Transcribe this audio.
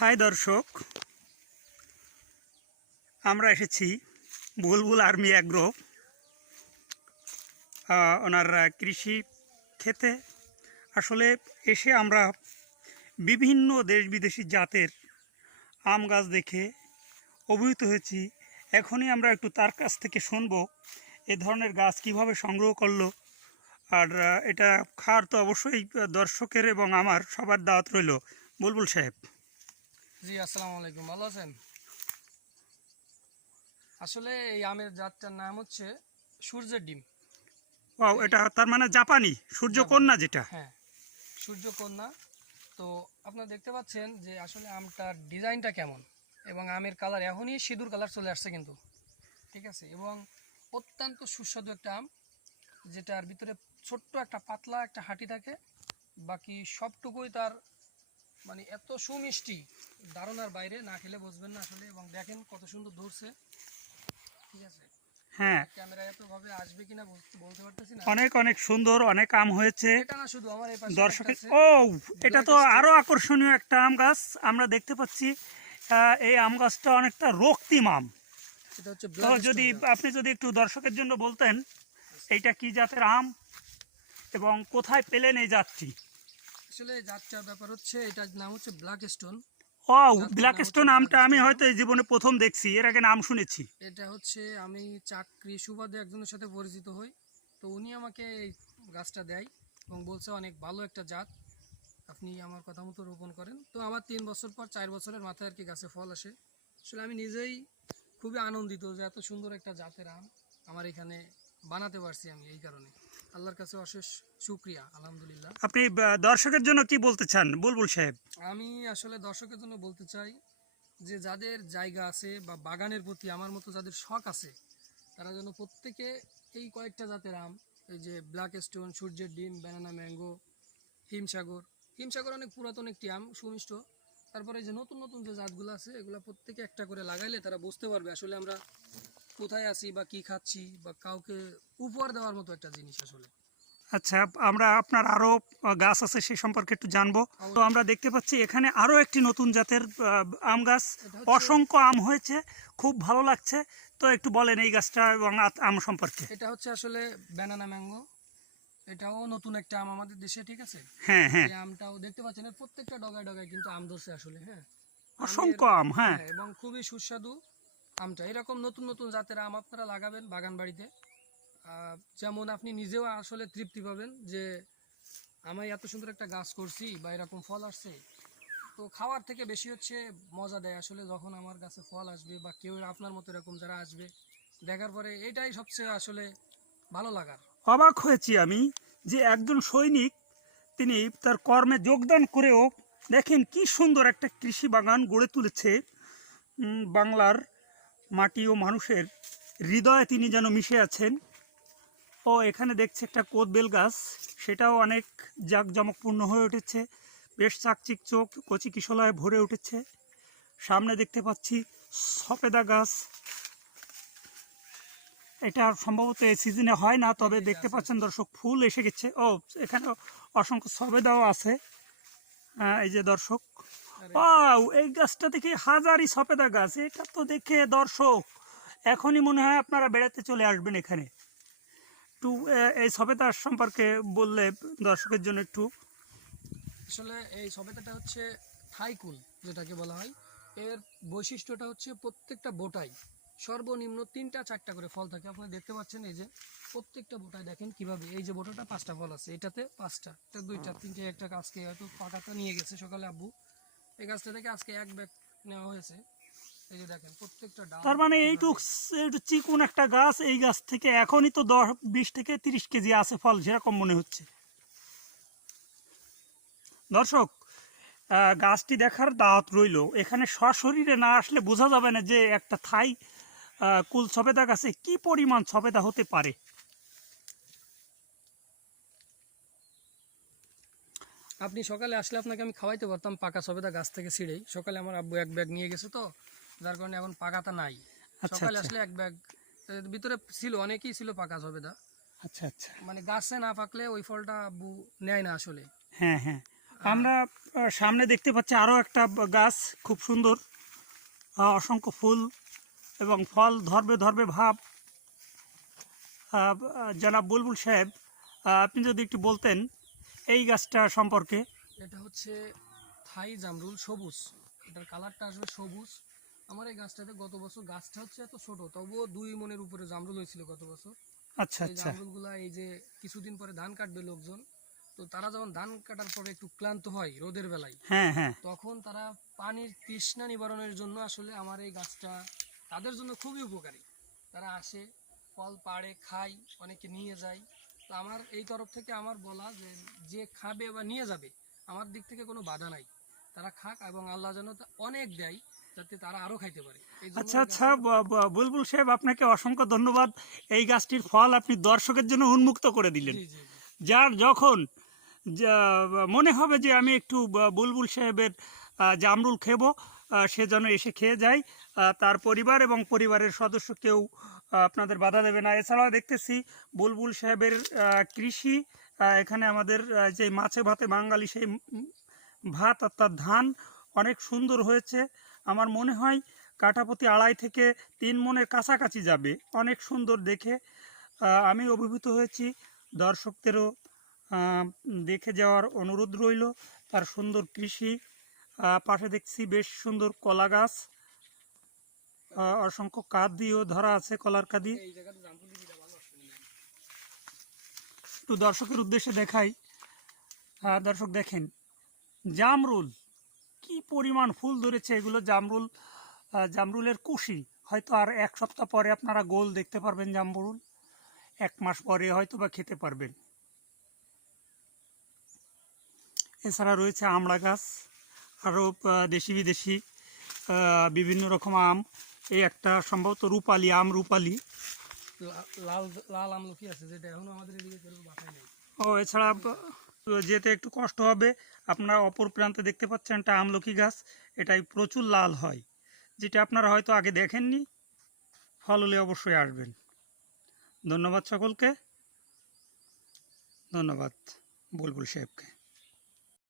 High দর্শক, আমরা এসেছি বুলবুল আর্মি অ্যাগ্রো ওনার কৃষি ক্ষেতে। আসলে এসে আমরা বিভিন্ন দেশ বিদেশি জাতের আম গাছ দেখে অভিভূত হয়েছি। এখনই আমরা একটু তার কাছ থেকে শুনবো এ ধরনের গাছ কিভাবে সংগ্রহ করলো। আর এটা খাওয়ার তো অবশ্যই দর্শকের এবং আমার সবার দাওয়াত রইল। বুলবুল সাহেব, জি আসসালামু আলাইকুম, ভালো আছেন? আসলে এই আমের জাতটার নাম হচ্ছে সূর্যের ডিম। ওয়াও, এটা তার মানে জাপানি সূর্যকন্যা যেটা। হ্যাঁ, সূর্যকন্যা। তো আপনারা দেখতে পাচ্ছেন যে আসলে আমটার ডিজাইনটা কেমন, এবং আমের কালার এখনই সিঁদুর কালার চলে আসছে কিন্তু, ঠিক আছে। এবং অত্যন্ত সুস্বাদু একটা আম, যেটার ভিতরে ছোট্ট একটা পাতলা একটা হাঁটি থাকে, বাকি সবটুকুই তার মানে এত সুমিষ্টি, ধারণার বাইরে, না খেলে বুঝবেন না আসলে। এবং দেখেন কত সুন্দর ধরছে, ঠিক আছে। হ্যাঁ, ক্যামেরা এত ভাবে আসবে কিনা বলতে পারতেছি না। অনেক অনেক সুন্দর, অনেক আম হয়েছে। এটা না শুধু আমার এই পাশে দর্শকের আছে ও, এটা তো ব্ল্যাক স্টোন। আরো আকর্ষণীয় একটা আম গাছ আমরা দেখতে পাচ্ছি। এই আম গাছটা অনেকটা রক্তিম আম। এটা হচ্ছে তো ব্ল্যাক যদি স্টোন। আপনি যদি একটু দর্শকের জন্য বলতেন এইটা কি জাতের আম এবং কোথায় পেলেন এই জাতটি। আসলে জাতটার ব্যাপার হচ্ছে, এটার নাম হচ্ছে ব্ল্যাক স্টোন। ও, জাতটার ব্ল্যাক নাম হচ্ছে স্টোন ব্ল্যাক আমটা আমি স্টোন। হয়তো এই জীবনে প্রথম দেখছি, এর আগে নাম শুনেছি। এটা হচ্ছে আমি চাকরি সুবাদে একজনের সাথে পরিচিত হই, তো উনি আমাকে এই গাছটা দেয় এবং বলছে অনেক ভালো একটা জাত, আপনি আমার কথা মতো রোপণ করেন। তো আমার 3 বছর পর 4 বছরের মাথায় আর কি গাছে ফল আসে। আসলে আমি নিজেই খুবই আনন্দিত যে এত সুন্দর একটা জাতের আম আমার এখানে বানাতে পারছি আমি। এই কারণে আল্লাহর কাছে অশেষ শুকরিয়া, আলহামদুলিল্লাহ। আপনি দর্শকের জন্য কি বলতে চান বুলবুল সাহেব? আমি আসলে দর্শকের জন্য বলতে চাই যে যাদের জায়গা আছে বা বাগানের প্রতি আমার মতো যাদের শখ আছে, তারা যেন প্রত্যেকে এই কয়েকটা জাতের আম, এই যে ব্ল্যাক স্টোন, সূর্যের ডিম, ব্যানানা ম্যাঙ্গো, হিমসাগর। হিমসাগর অনেক পুরাতন একটি আম, সুমিষ্ট। তারপরে এই যে নতুন নতুন যে জাতগুলো আছে, এগুলো প্রত্যেকে একটা করে লাগাইলে তারা বুঝতে পারবে আসলে আমরা কোথায় আছি বা কি খাচ্ছি, বা কাউকে উপহার দেওয়ার মতো একটা জিনিস আসলে। আচ্ছা, আমরা আপনার আরও গাছ আছে সে সম্পর্কে একটু জানবো। তো আমরা দেখতে পাচ্ছি এখানে আরও একটি নতুন জাতের আম গাছ। এটা হচ্ছে অসংখ্য আম হয়েছে, খুব ভালো লাগছে। তো একটু বলেন এই গাছটা এবং আম সম্পর্কে। এটা হচ্ছে আসলে ব্যানানা ম্যাঙ্গো। এটাও নতুন একটা আম আমাদের দেশে, ঠিক আছে। হ্যাঁ হ্যাঁ, এই আমটাও দেখতে পাচ্ছেন, এর প্রত্যেকটা ডগায় ডগায় কিন্তু আম ধরছে আসলে। হ্যাঁ, আমের, অসংখ্য আম, হ্যাঁ। হ্যাঁ, এবং খুবই সুস্বাদু আমটা। এরকম নতুন নতুন জাতের আম আপনারা লাগাবেন বাগান বাড়িতে। যেমন আপনি নিজেও আসলে তৃপ্তি পাবেন যে আমি এত সুন্দর একটা গাছ করছি বা এরকম ফল আসছে। তো খাওয়ার থেকে বেশি হচ্ছে মজা দেয় আসলে যখন আমার কাছে ফল আসবে বা কেউ আপনার মতো এরকম যারা আসবে, দেখার পরে এটাই সবচেয়ে আসলে ভালো লাগার। অবাক হয়েছি আমি যে একজন সৈনিক তিনি তার কর্মে যোগদান করেও দেখেন কি সুন্দর একটা কৃষি বাগান গড়ে তুলেছে। বাংলার মাটি ও মানুষের হৃদয়ে তিনি যেন মিশে আছেন। ও এখানে দেখছে একটা কোদবেল গাছ, সেটাও অনেক জাঁকজমকপূর্ণ হয়ে উঠেছে, বেশ চাকচিক চোখ কচি কিশলয়ে ভরে উঠেছে। সামনে দেখতে পাচ্ছি সফেদা গাছ, এটা সম্ভবত এই সিজনে হয় না, তবে দেখতে পাচ্ছেন দর্শক ফুল এসে গেছে। ও, এখানে অসংখ্য সফেদাও আছে। এই যে দর্শক, ওয়াও, এই গাছটা দেখে হাজারি সফেদা গাছ, এটা তো দেখে দর্শক এখনই মনে হয় আপনারা বেড়াতে চলে আসবেন এখানে। একটু এই সফেদার সম্পর্কে বললে দর্শকের জন্য একটু। আসলে এই সবেদাটা হচ্ছে থাইকুল যেটাকে বলা হয়। এর বৈশিষ্ট্যটা হচ্ছে প্রত্যেকটা বোটাই সর্বনিম্ন 3টা 4টা করে ফল থাকে। আপনি দেখতে পাচ্ছেন এই যে প্রত্যেকটা বোটায় দেখেন কিভাবে, এই যে বোটাটা 5টা ফল আছে, এটাতে 5টা, এটা 2টা 3টে, একটা আজকে হয়তো পাকাটা নিয়ে গেছে সকালে আব্বু। এই গাছটা থেকে আজকে 1 ব্যাগ নেওয়া হয়েছে। এই যে দেখেন প্রত্যেকটা ডাল তার মানে কিভাবে। এইটুকু চিকুন একটা গাছ, এই গাছ থেকে এখনই তো 20 থেকে 30 কেজি আছে ফল, যেরকম মনে হচ্ছে। দর্শক, গাছটি দেখার দাওয়াত রইল। এখানে সশরীরে না আসলে বোঝা যাবে না যে একটা থাই কুল সবেদা গাছে কি পরিমাণ সবেদা হতে পারে। আপনি সকালে আসলে আপনাকে আমি খাওয়াইতে পারতাম পাকা সবেদা গাছ থেকে ছিঁড়েই। সকালে আমার আব্বু 1 ব্যাগ নিয়ে গেছে, তো যার কারণে এখন পাকাটা নাই। আচ্ছা সকালে আচ্ছা আসলে 1 ব্যাগ ভিতরে ছিল, অনেকেই ছিল পাকা সবেদা। আচ্ছা আচ্ছা, মানে গাছে না পাকলে ওই ফলটা আব্বু নেয় না আসলে। হ্যাঁ হ্যাঁ। আমরা সামনে দেখতে পাচ্ছি আরও একটা গাছ খুব সুন্দর, অসংখ্য ফুল এবং ফল ধরবে ধরবে ভাব। জনাব বুলবুল সাহেব, আপনি যদি একটু বলতেন এই গাছটা সম্পর্কে। এটা হচ্ছে থাই জামরুল, সবুজ, এটার কালারটা আসবে সবুজ। আমার এই গাছটাতে গত বছর, গাছটা হচ্ছে এত ছোট তবুও 2 মনের উপরে জামরুল হয়েছিল গত বছর। আচ্ছা এই আচ্ছা। জামরুলগুলা এই যে কিছুদিন পরে ধান কাটবে লোকজন, তো তারা যখন ধান কাটার পরে একটু ক্লান্ত হয় রোদের বেলায়, হ্যাঁ হ্যাঁ। তখন তারা পানির তৃষ্ণা নিবারণের জন্য আসলে আমার এই গাছটা তাদের জন্য খুবই উপকারী। তারা আসে, ফল পাড়ে, খায়, অনেকে নিয়ে যায়। তো আমার এই তরফ থেকে আমার বলা যে যে খাবে বা নিয়ে যাবে, আমার দিক থেকে কোনো বাধা নাই, তারা খাক এবং আল্লাহ যেন অনেক দেয় যাতে তারা আরও খাইতে পারে। এই জন্য আচ্ছা এই আচ্ছা, গাছের- বুলবুল সাহেব আপনাকে অসংখ্য ধন্যবাদ। এই গাছটির ফল আপনি দর্শকের জন্য উন্মুক্ত করে দিলেন। জি জি জি। যার যখন মনে হবে যে আমি একটু বুলবুল সাহেবের জামরুল খেব, সে যেন এসে খেয়ে যায়। তার পরিবার এবং পরিবারের সদস্য কেউ আপনাদের বাধা দেবে না। এছাড়াও দেখতেছি বুলবুল সাহেবের কৃষি, এখানে আমাদের যে মাছে ভাতে বাঙালি সেই ভাত অর্থাৎ ধান অনেক সুন্দর হয়েছে। আমার মনে হয় কাঠাপতি 2.5 থেকে 3 মনের কাছাকাছি যাবে, অনেক সুন্দর দেখে। আমি অভিভূত হয়েছি, দর্শকদেরও দেখে যাওয়ার অনুরোধ রইল। তার সুন্দর কৃষি, পাশে দেখছি বেশ সুন্দর কলা গাছ, অসংখ্য কাঠ দিয়েও ধরা আছে, কলার কাঁদি। এই জায়গাতে জামরুল দিলে ভালো আসবে না। একটু দর্শকের উদ্দেশ্যে দেখাই। দর্শক দেখেন জামরুল কি পরিমাণ ফুল ধরেছে, এগুলো জামরুল, জামরুলের কুশি। হয়তো আর 1 সপ্তাহ পরে আপনারা গোল দেখতে পারবেন জামরুল, 1 মাস পরে হয়তো বা খেতে পারবেন। এছাড়া রয়েছে আমড়া গাছ, আরও দেশি বিদেশি বিভিন্ন রকম আম। এই একটা সম্ভবত রূপালি আম, রূপালি। লাল লাল আমলকি আছে যেটা এখনো আমাদের এদিকে কেউ বাসায় নেই। ও এছাড়া যেতে একটু কষ্ট হবে, আপনারা অপর প্রান্তে দেখতে পাচ্ছেন একটা আমলকি গাছ, এটাই প্রচুর লাল হয়, যেটা আপনারা হয়তো আগে দেখেননি। ফল হলে অবশ্যই আসবেন। ধন্যবাদ সকলকে, ধন্যবাদ বুলবুল সাহেবকে।